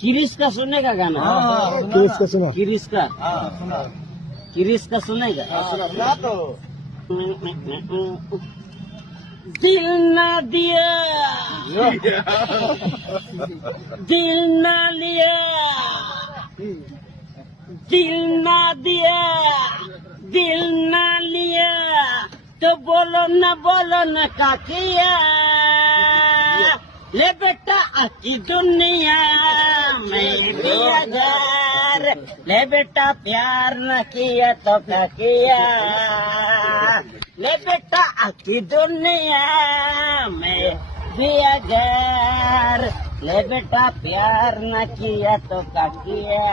किरिस का सुनेगा गाना? किरिस का सुना। किरिस का किरिस का सुनेगा? सुना तो दिल ना दिया दिल ना लिया दिल ना दिया दिल ना लिया तो बोलो ना काकिया ले बेटा आकी दुनिया में भी अगर ले बेटा प्यार न किया तो क्या किया ले बेटा आकी दुनिया में भी अगर ले बेटा प्यार न किया तो क्या किया